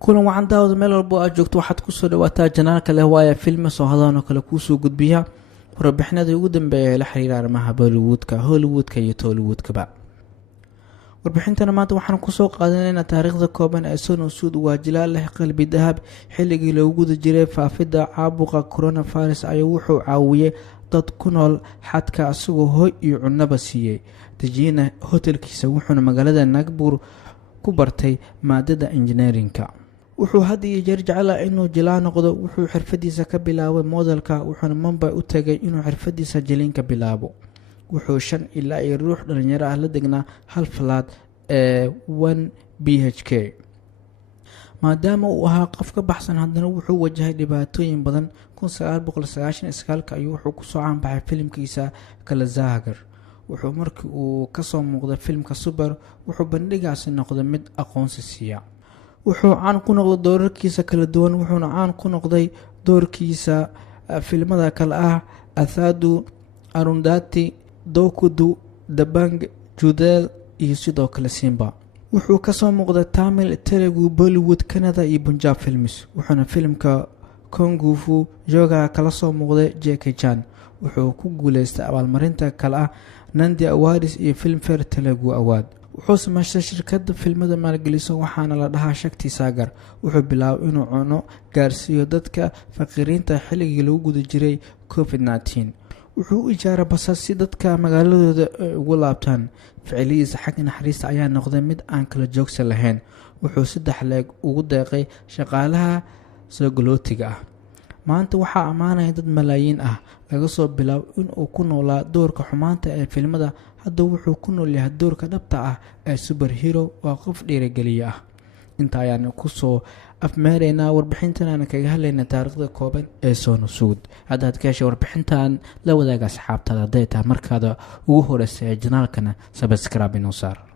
kulan wacan daawada meel walbo aad joogto waxaad kusoo dhawaataa janaalka leh waaya filmi soo hadaanoo kale kuusoo gudbiya warbixinadii ugu dambeeya ee la xiriira arrimaha hollywoodka iyo tollywoodkaba. warbixintana maanta waxaan kusoo qaadanaynaa taariikhda kooban ee Sonu Sood waa jilaal leh qalbi dahab xilligii loogu guda jiray faafidda caabuqa coronavirus ayuu wuxuu caawiyay dad ku nool xadka asagoo hoy iyo cunaba siiyay dejiyana hotelkiisa wuxuuna magaalada Nagpur ku bartay maadada engineerinka. wuxuu had iyo jeer jeclaa inuu jilaa noqdo. wuxuu xirfadiisa ka bilaabay modelka wuxuuna Mumbai u tagay inuu xirfadiisa jilinka bilaabo. wuxuu 5 ilaa iyo ruux dhalinyaro ah la degnaa hal falaad ee 1 BHK. maadaama uu ahaa qof ka baxsan haddana wuxuu wajahay dhibaatooyin badan. 1999 ayuu wuxuu kusoo caanbaxay filimkiisa Kalazagar. wuxuu markii uu kasoo muuqday filimka Super wuxuu bandhigaasi noqday mid aqoonsi siiya. wuxuu caan ku noqday doorarkiisa kala duwan wuxuuna caan ku noqday doorkiisa filimada kale ah Athadu, Arundhati, Dokudu, Dabang, Judel iyo sidoo kale Simba. wuxuu kasoo muuqday Tamil, Telugu, Bollywood, Canada iyo Punjab films. wuxuuna filimka Kung Fu Yoga kala soo muuqday Jackie Chan. wuxuu ku guuleystay abaalmarinta kale ah Nandi Awards iyo Filmfare Telugu Award. wuxuu samaystay shirkadda filmada maalgeliso waxaana la dhahaa Shakti Sagar. wuxuu bilaabay inuu cuno gaarsiiyo dadka faqiiriinta xilligii lagu guda jiray COVID-19. wuxuu u ijaaray basas si dadka magaaladooda ugu laabtaan. ficilihiisa xagga naxariista ayaa noqday mid aan kala joogsi lahayn. wuxuu 3 leeg ugu deeqay shaqaalaha soogalootiga ah. maanta waxaa ammaanaya dad malaayiin ah laga soo bilaabo inuu ku noolaa doorka xumaanta ee filmada. hadda wuxuu ku nool yahay doorka dhabta ah ee superhero waa qof dhiirigeliye ah. inta ayaan kusoo afmeeraynaa warbixintan aan kaga hadlaynaa taariikhda kooban ee Sonu Sood. haddaad ka heshay warbixintan la wadaaga asxaabtaada hadday tahay markaada ugu horeysa ee janaalkana subscribe inoo saar.